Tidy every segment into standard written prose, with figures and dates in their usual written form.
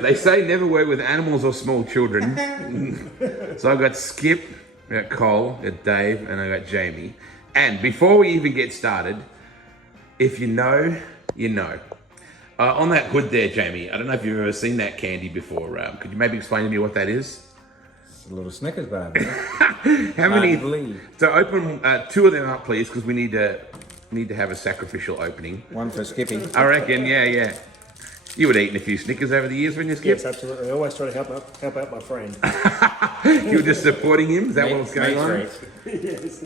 They say never work with animals or small children. So I've got Skip, I got Cole, I got Dave, and I got Jaymie. And before we even get started, if you know, you know. On that hood there, Jaymie, I don't know if you've ever seen that candy before. Could you maybe explain to me what that is? It's a little Snickers bar. How many? So open two of them up, please, because we need to have a sacrificial opening. One for Skippy. I reckon, yeah. You would have eaten a few Snickers over the years when you Skip? Yes, absolutely. I always try to help out my friend. You were just supporting him? Is that what was going on? Yes.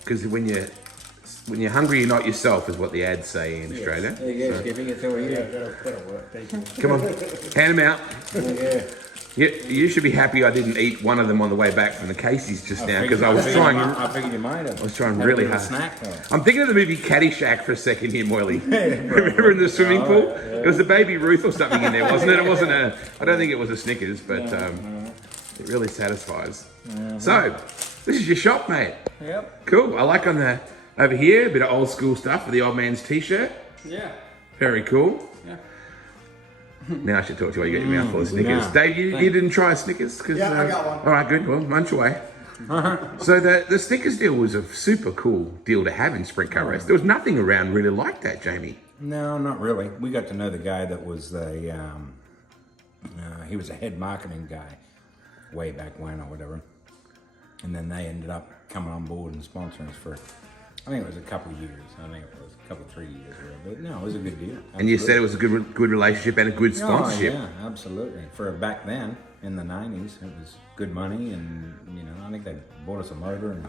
Because when you're hungry, you're not yourself, is what the ads say in Australia. There you go, Skippy. It's over Yeah, here. that'll work. Thank you. Come on, hand them out. Yeah. You should be happy I didn't eat one of them on the way back from the Casey's just now, because I was I figured you might have. I was trying really hard. Snack, I'm thinking of the movie Caddyshack for a second here, Moyley. Remember in the swimming pool? Yeah. It was a baby Ruth or something in there, wasn't it? It wasn't I don't think it was a Snickers, but it really satisfies. So, this is your shop, mate. Yep. Cool. I like over here, a bit of old school stuff with the old man's t-shirt. Yeah. Very cool. Yeah. Now I should talk to you while you get your mouth full of Snickers. No. Dave, you didn't try a Snickers? Yeah, I got one. All right, good. Well, munch away. So the Snickers deal was a super cool deal to have in sprint car race. There was nothing around really like that, Jaymie. No, not really. We got to know the guy that was he was a head marketing guy way back when or whatever. And then they ended up coming on board and sponsoring us for, I think it was a couple of years. I think it was a couple, 3 years or whatever. But no, it was a good deal. Absolutely. And you said it was a good relationship and a good sponsorship. Oh, yeah, absolutely. For back then, in the 90s, it was good money, and I think they bought us a motor and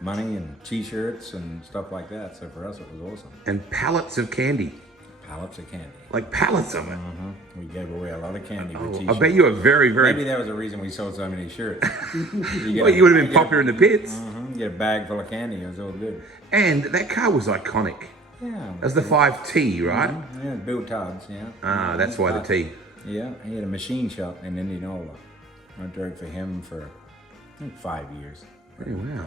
money and t-shirts and stuff like that. So for us, it was awesome. And pallets of candy. Pallets of candy. Like pallets of it. We gave away a lot of candy for I t-shirts. bet you were very, very... Maybe that was the reason we sold so many shirts. Well, you would have been popular in the pits. You get a bag full of candy, it was all good. And that car was iconic. Yeah. That was the 5T, right? Yeah, Bill Todd's, yeah. Ah, that's why the T. Yeah, he had a machine shop in Indianola. I drove for him for, I think, 5 years. Oh, wow.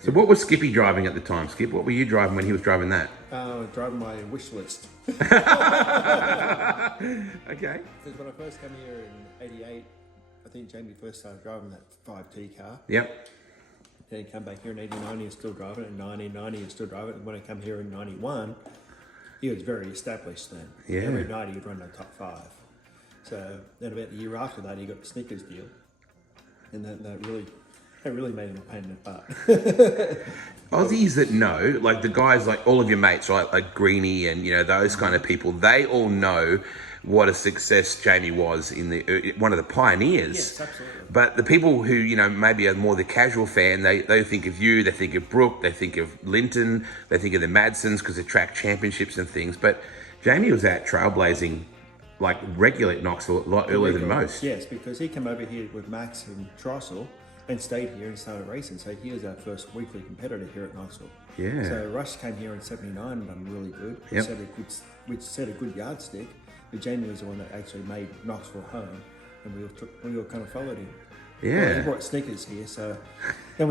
So what was Skippy driving at the time, Skip? What were you driving when he was driving that? Driving my wish list. Okay. Because when I first came here in '88, I think Jaymie first started driving that 5T car. Yep. Then he came back here in '89, he was still driving it. In 1990, he was still driving it. And when I came here in '91, he was very established then. Yeah. Every night he would run the top 5. So then about a year after that, he got the Snickers deal. And that really made him a pain in the butt. Aussies that know, like the guys, like all of your mates, right? Like Greenie and, those kind of people, they all know what a success Jaymie was in one of the pioneers. Yes, absolutely. But the people who, maybe are more the casual fan, they think of you, they think of Brooke, they think of Linton, they think of the Madsons because they track championships and things. But Jaymie was out trailblazing like regularly at Knoxville a lot earlier than most. Yes, because he came over here with Max and Trossel and stayed here and started racing. So he was our first weekly competitor here at Knoxville. Yeah. So Rush came here in '79 and done really good. Yep. We set a good yardstick. But Jaymie was the one that actually made Knoxville home, and we all kind of followed him. Yeah. Well, he brought Snickers here, so then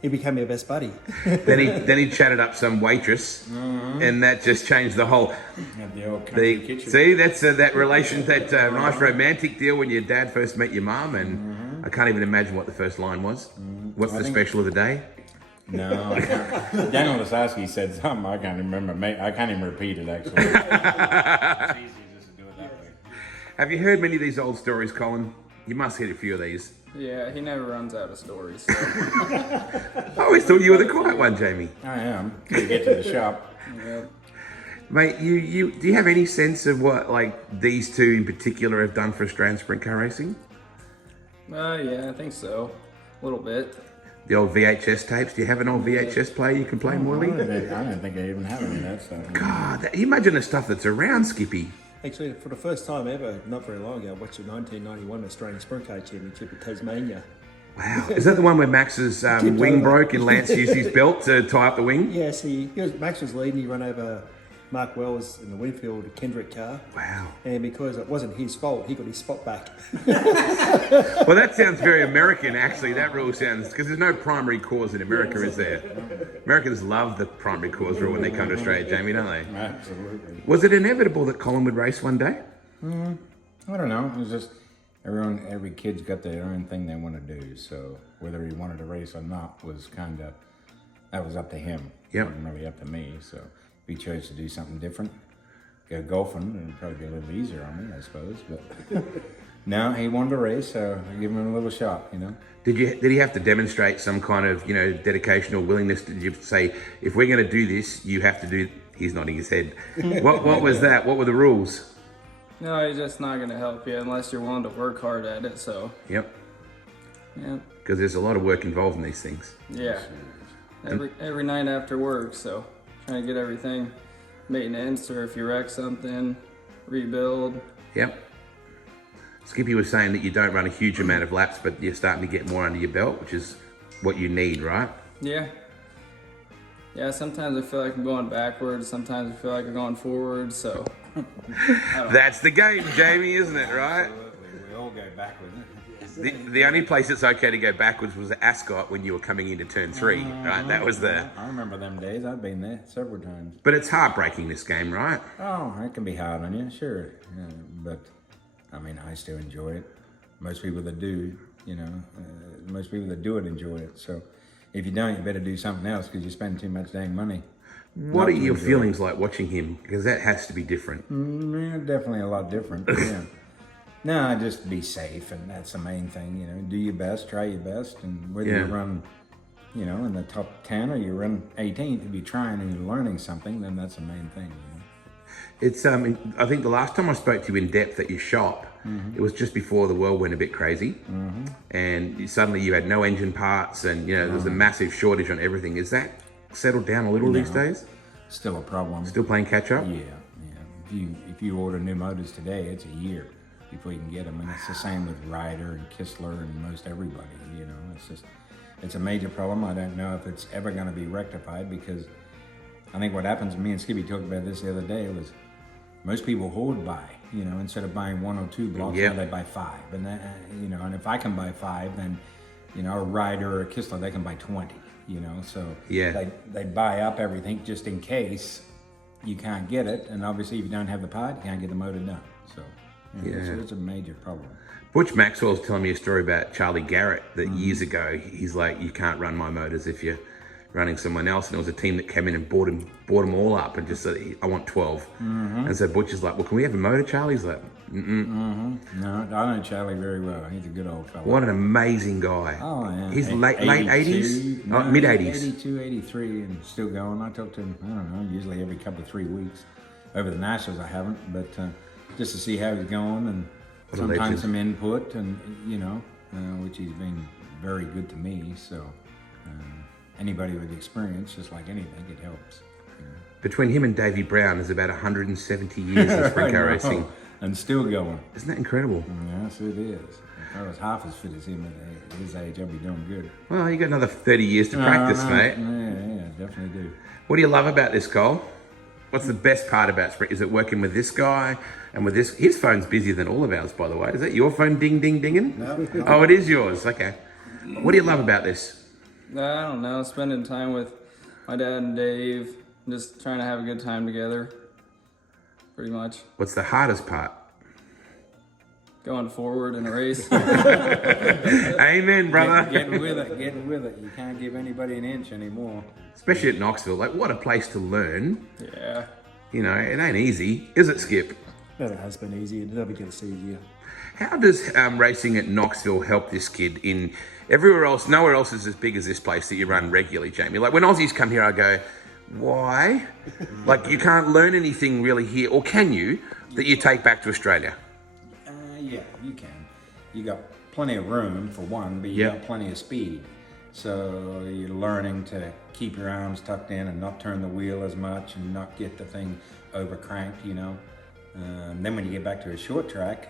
he became our best buddy. then he chatted up some waitress, and that just changed the whole. The old country kitchen. See, that's that relation, that nice romantic deal when your dad first met your mum, and I can't even imagine what the first line was. What's the special of the day? No, I can't. Daniel Lasowski said something. I can't remember. I can't even repeat it, actually. It's easy just to do it that way. Have you heard many of these old stories, Colin? You must hit a few of these. Yeah, he never runs out of stories. So. I always thought you were the quiet one, Jaymie. I am. Till you get to the shop. Yep. Mate, you do you have any sense of what like these two in particular have done for Australian sprint car racing? Yeah, I think so. A little bit. The old VHS tapes. Do you have an old VHS player you can play, Moyle? I don't think I even have any of that stuff. God, you imagine the stuff that's around, Skippy. Actually, for the first time ever, not very long ago, I watched the 1991 Australian Sprint Car Championship at Tasmania. Wow. Is that the one where Max's wing over. broke and Lance used his belt to tie up the wing? Yes, Max was leading. He ran over Mark Wells in the Winfield Kendrick car. Wow. And because it wasn't his fault, he got his spot back. Well, that sounds very American, actually. That rule sounds... Because there's no primary cause in America, is there? Americans love the primary cause rule when they come to Australia, Jaymie, don't they? Absolutely. Was it inevitable that Collin would race one day? I don't know. It was just every kid's got their own thing they want to do. So whether he wanted to race or not was that was up to him. Yep. It wasn't really up to me. So if he chose to do something different, go golfing, it'd probably be a little easier on me, I suppose. But no, he wanted to race, so I give him a little shot, you know. Did he have to demonstrate some kind of, dedication or willingness? Did you say, if we're going to do this, you have to do... He's nodding his head. What was that? What were the rules? No, he's just not going to help you unless you're willing to work hard at it. So. Yep. Yeah. Because there's a lot of work involved in these things. Yeah. Every night after work, so trying to get everything maintenance, or if you wreck something, rebuild. Yep. Skippy was saying that you don't run a huge amount of laps, but you're starting to get more under your belt, which is what you need, right? Yeah. Yeah, sometimes I feel like I'm going backwards, sometimes I feel like I'm going forward, so. That's the game, Jaymie, isn't it, right? Absolutely. We all go backwards. The only place it's okay to go backwards was at Ascot when you were coming into turn 3, right? That was the... I remember them days. I've been there several times. But it's heartbreaking, this game, right? Oh, it can be hard on you, sure. Yeah, but, I mean, I still enjoy it. Most people that do, most people that do it enjoy it. So if you don't, you better do something else because you spend too much dang money. What are your feelings like watching him? Because that has to be different. Yeah, definitely a lot different, yeah. No, just be safe, and that's the main thing, Do your best, try your best, and whether you run, in the top 10 or you run 18th, if you're trying and you're learning something, then that's the main thing, It's I think the last time I spoke to you in depth at your shop, it was just before the world went a bit crazy, and suddenly you had no engine parts, and there was a massive shortage on everything. Is that settled down a little these days? Still a problem. Still playing catch up? Yeah. If you order new motors today, it's a year before you can get them, and it's the same with Ryder and Kistler and most everybody. It's a major problem. I don't know if it's ever going to be rectified, because I think what happens, me and Skippy talked about this the other day, was most people hoard buy, instead of buying 1 or 2 blocks, now they buy 5. And that, and if I can buy 5, then, a Ryder or a Kistler, they can buy 20, so they buy up everything just in case you can't get it. And obviously if you don't have the part, you can't get the motor done. So it's a major problem. Butch Maxwell was telling me a story about Charlie Garrett that years ago, he's like, you can't run my motors if you're running someone else. And it was a team that came in and bought them all up and just said, I want 12. And so Butch is like, well, can we have a motor, Charlie? He's like, No, I know Charlie very well. He's a good old fellow. What an amazing guy. Oh, yeah. He's late 80s? Mid 80s. 82, 83, and still going. I talk to him, I don't know, usually every couple of 3 weeks. Over the Nationals I haven't, but just to see how he's going, and sometimes some input, and which he's been very good to me. So anybody with experience, just like anything, it helps. Between him and Davey Brown, there's about 170 years of sprint car racing. And still going. Isn't that incredible? Yes, it is. If I was half as fit as him at his age, I'd be doing good. Well, you got another 30 years to practice, mate. Yeah, definitely do. What do you love about this, Cole? What's the best part about sprint? Is it working with this guy and with this? His phone's busier than all of ours, by the way. Is that your phone dinging? No. Oh, it is yours. Okay. What do you love about this? I don't know, spending time with my dad and Dave, just trying to have a good time together, pretty much. What's the hardest part? Going forward in a race. Amen, brother. Getting with it. You can't give anybody an inch anymore. Especially at Knoxville. Like, what a place to learn. Yeah. It ain't easy. Is it, Skip? never has been easy. It never gets easier. How does racing at Knoxville help this kid in everywhere else? Nowhere else is as big as this place that you run regularly, Jaymie. Like when Aussies come here, I go, why? Like you can't learn anything really here, or can you, that you take back to Australia? Yeah, you can. You got plenty of room for one, but you got plenty of speed. So you're learning to keep your arms tucked in and not turn the wheel as much and not get the thing over cranked, you know. Then when you get back to a short track,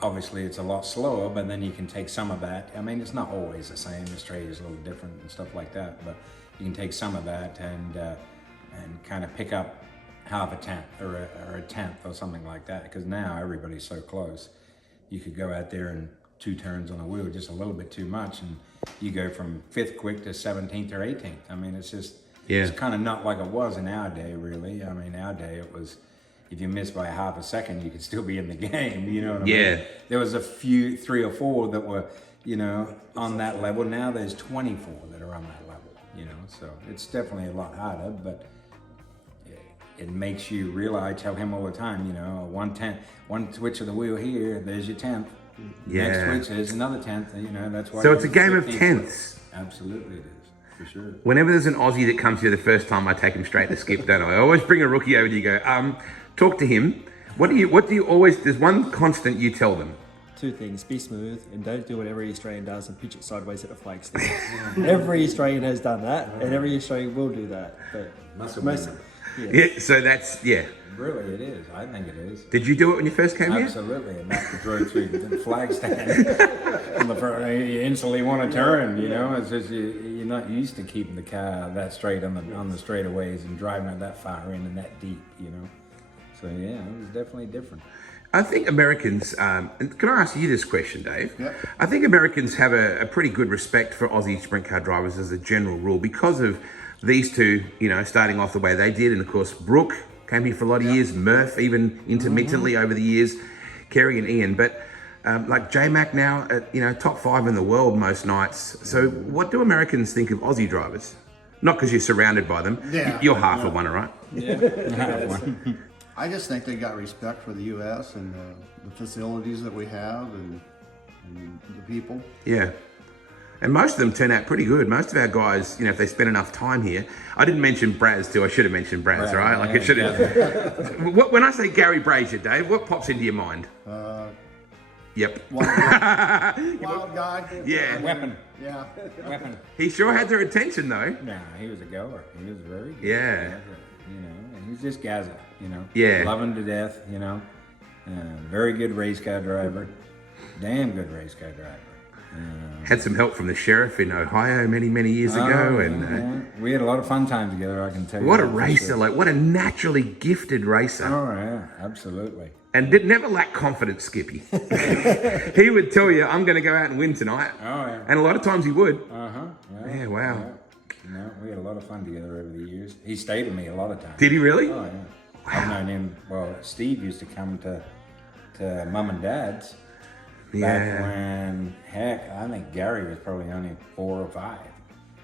obviously it's a lot slower, but then you can take some of that. I mean, it's not always the same. Australia's a little different and stuff like that, but you can take some of that and kind of pick up half a tenth or a tenth or something like that, because now everybody's so close. You could go out there and 2 turns on the wheel just a little bit too much, and you go from 5th quick to 17th or 18th. I mean, it's just, it's kind of not like it was in our day, really. I mean, our day, it was, if you missed by half a second, you could still be in the game, you know what I mean? There was a few, 3 or 4 that were, you know, on that level. Now there's 24 that are on that level, you know? So it's definitely a lot harder, but it makes you realize, I tell him all the time, you know, 1/10, one twitch of the wheel here, there's your 10th. Next twitch, there's another 10th, you know, that's why. So it's a game of 10ths. Absolutely it is, for sure. Whenever there's an Aussie that comes here the first time, I take him straight to Skip, don't I? I always bring a rookie over to you, go, talk to him. What do you always, there's one constant you tell them. 2 things: be smooth and don't do what every Australian does and pitch it sideways at a flag stick. Every Australian has done that, and every Australian will do that. But most So that's, Really, it is. I think it is. Did you do it when you first came here? Absolutely, and that's the drove through the flag stand. On the front, you instantly want to turn. You know, it's just you're not used to keeping the car that straight on the straightaways and driving it that far in and that deep. You know, so yeah, it was definitely different. I think Americans, and can I ask you this question, Dave? Yep. I think Americans have a pretty good respect for Aussie sprint car drivers as a general rule because of these two, you know, starting off the way they did. And of course, Brooke came here for a lot of years, Murph even intermittently over the years, Kerry and Ian. But like J-Mac now, at, you know, top 5 in the world most nights. So what do Americans think of Aussie drivers? Not because you're surrounded by them. Yeah. You're half of one, all right? I just think they got respect for the U.S. and the facilities that we have and the people. Yeah. And most of them turn out pretty good. Most of our guys, you know, if they spend enough time here. I didn't mention Braz too. I should have mentioned Braz, right? Like it should have. When I say Gary Brazier, Dave, what pops into your mind? Yep. Wild guy. Yeah. Weapon. Yeah. Weapon. He sure had their attention though. Nah, he was a goer. He was very good. Yeah. You know, and he's just Gaza, you know. Yeah. Love him to death, you know. Very good race car driver. Damn good race car driver. Had some help from the sheriff in Ohio many, many years ago. And we had a lot of fun time together, I can tell you. what a that for racer, sure. like what a naturally gifted racer. Oh, yeah, absolutely. And did never lack confidence, Skippy. He would tell you, I'm going to go out and win tonight. Oh, yeah. And a lot of times he would. Uh-huh. Yeah, wow. Yeah. No, we had a lot of fun together over the years. He stayed with me a lot of times. Did he really? Oh, yeah. I've known him, well, Steve used to come to Mum and Dad's. Back when, heck, I think Gary was probably only 4 or 5,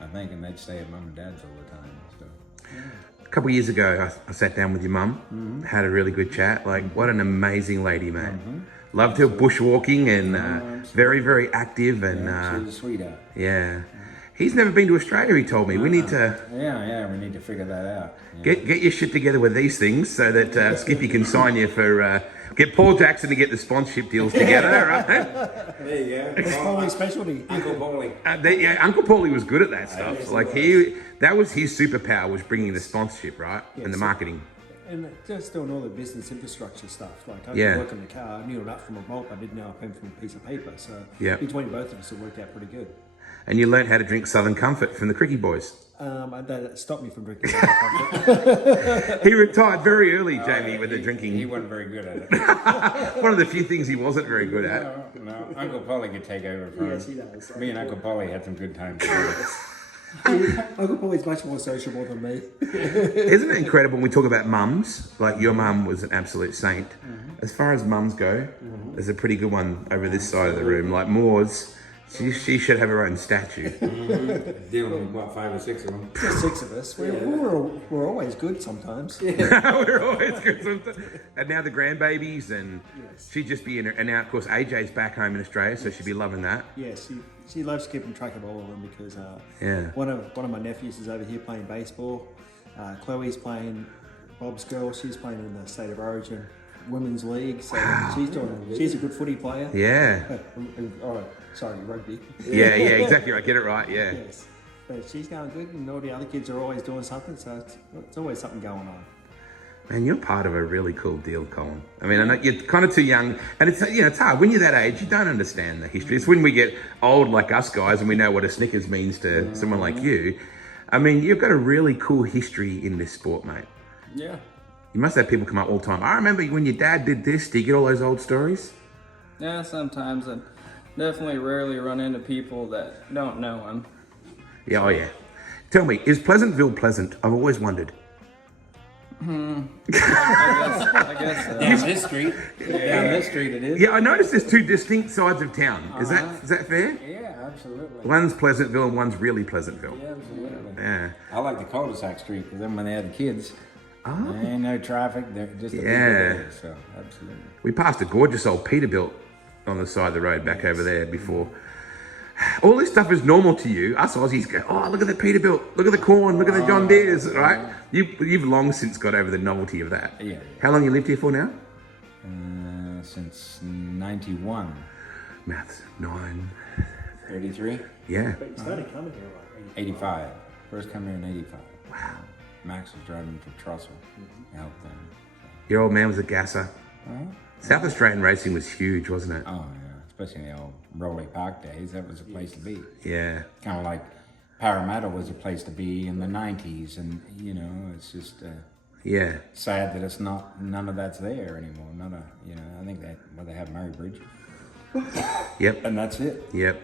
I think, and they'd stay at Mum and Dad's all the time. So, yeah. A couple of years ago, I sat down with your mum, had a really good chat. Like, what an amazing lady, man. Loved her bushwalking and very, very active. And she was a sweetheart. yeah. He's never been to Australia, he told me. We need to Yeah, we need to figure that out. Yeah. get your shit together with these things so that Skippy can sign you for... get Paul Jackson to get the sponsorship deals together, right? There you go. it's probably specialty. Uncle Paulie. Uncle Paulie was good at that stuff. Like that was his superpower, was bringing the sponsorship, right? Yeah, and the so- marketing. And just doing all the business infrastructure stuff. Like I Yeah. could work in the car, I knew it up from a bolt, I didn't know I came from a piece of paper. So Yeah. between both of us, it worked out pretty good. And you learned how to drink Southern Comfort from the Cricky Boys. That stopped me from drinking. He retired very early, Jaymie, with the drinking. He wasn't very good at it. One of the few things he wasn't very good at. No, Uncle Paulie could take over from Yes, him. he does. Me and Uncle Paulie had some good times together. Uncle Paulie's much more sociable than me. Isn't it incredible when we talk about mums? Like your mum was an absolute saint. As far as mums go, there's a pretty good one over this side of the room. Like Moore's, She should have her own statue. Dealing with what, 5 or 6 of them. Just 6 of us. We're always good sometimes. We're always good sometimes. And now the grandbabies, and she'd just be in her. And now, of course, AJ's back home in Australia, so she'd be loving that. Yeah, she loves keeping track of all of them because Yeah. one of my nephews is over here playing baseball. Chloe's playing Bob's girl. She's playing in the State of Origin Women's League, so she's a good footy player. Yeah. Sorry, rugby. Yeah, exactly right. Get it right, yeah. Yes, but she's going good, and all the other kids are always doing something, so it's always something going on. Man, you're part of a really cool deal, Colin. I mean, I know you're kind of too young, and it's hard. When you're that age, you don't understand the history. It's when we get old like us guys and we know what a Snickers means to someone like you. I mean, you've got a really cool history in this sport, mate. Yeah. You must have people come up all the time. I remember when your dad did this. Do you get all those old stories? Yeah, sometimes I definitely rarely run into people that don't know him. Yeah, oh yeah. Tell me, is Pleasantville pleasant? I've always wondered. I guess so. Down this street. Down this street it is. Yeah, I noticed there's 2 distinct sides of town. Is that fair? Yeah, absolutely. One's Pleasantville and one's really Pleasantville. Yeah, absolutely. Yeah. I like the cul-de-sac street because then when they had the kids, there ain't no traffic. They're just a big area, so absolutely. We passed a gorgeous old Peterbilt on the side of the road back over there before. All this stuff is normal to you. Us Aussies go, oh, look at the Peterbilt, look at the corn, look at the John Deeres, right? You've long since got over the novelty of that. Yeah. How long you lived here for now? Since 91. Maths, 9. 33? Yeah. But you started coming here like 85. First come here in 85. Wow. Max was driving for Trussell. I helped them. Your old man was a gasser. South Australian racing was huge, wasn't it? Oh, yeah. Especially in the old Rowley Park days. That was a place to be. Yeah. Kind of like Parramatta was a place to be in the 90s. And, it's just Yeah. sad that none of that's there anymore. I think they have Murray Bridge. Yep. And that's it. Yep.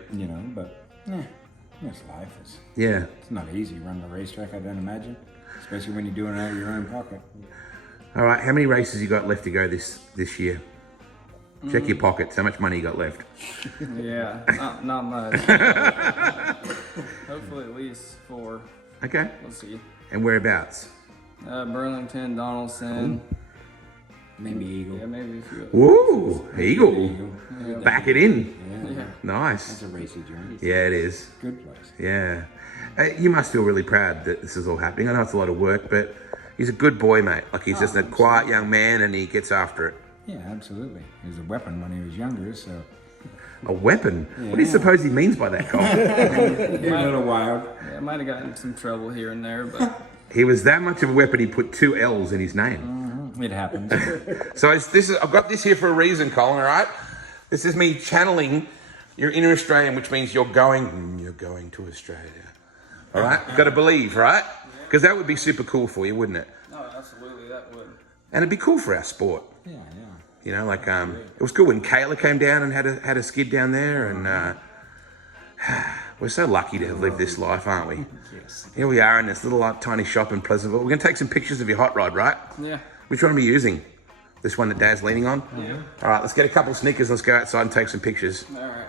But, it's life. Yeah. It's not easy running a racetrack, I don't imagine. Especially when you're doing it out of your own pocket. All right. How many races you got left to go this year? Check your pockets. How much money you got left? Yeah, not much. Hopefully at least 4. Okay. We'll see. And whereabouts? Burlington, Donaldson. Maybe Eagle. Yeah, maybe a few. Ooh, Eagle. Yeah. Back it in. Yeah. Nice. That's a racy journey. Yeah, it is. Good place. Yeah. You must feel really proud that this is all happening. I know it's a lot of work, but he's a good boy, mate. Like, he's just a quiet young man and he gets after it. Yeah, absolutely. He was a weapon when he was younger, so. A weapon? What do you suppose he means by that, Cole? A little wild. Yeah, I might have gotten in some trouble here and there, but He was that much of a weapon, he put 2 L's in his name. It happens. So I've got this here for a reason, Colin, all right? This is me channeling your inner Australian, which means you're going to Australia. All right? Got to believe, right? Because that would be super cool for you, wouldn't it? no, absolutely that would. And it'd be cool for our sport. Yeah. It was cool when Kayla came down and had a skid down there, and we're so lucky to have lived this life, aren't we? yes. Here we are in this little tiny shop in Pleasantville. We're going to take some pictures of your hot rod, right? Yeah. Which one are we using? This one that Dad's leaning on? Yeah. All right, let's get a couple of Snickers. Let's go outside and take some pictures. All right.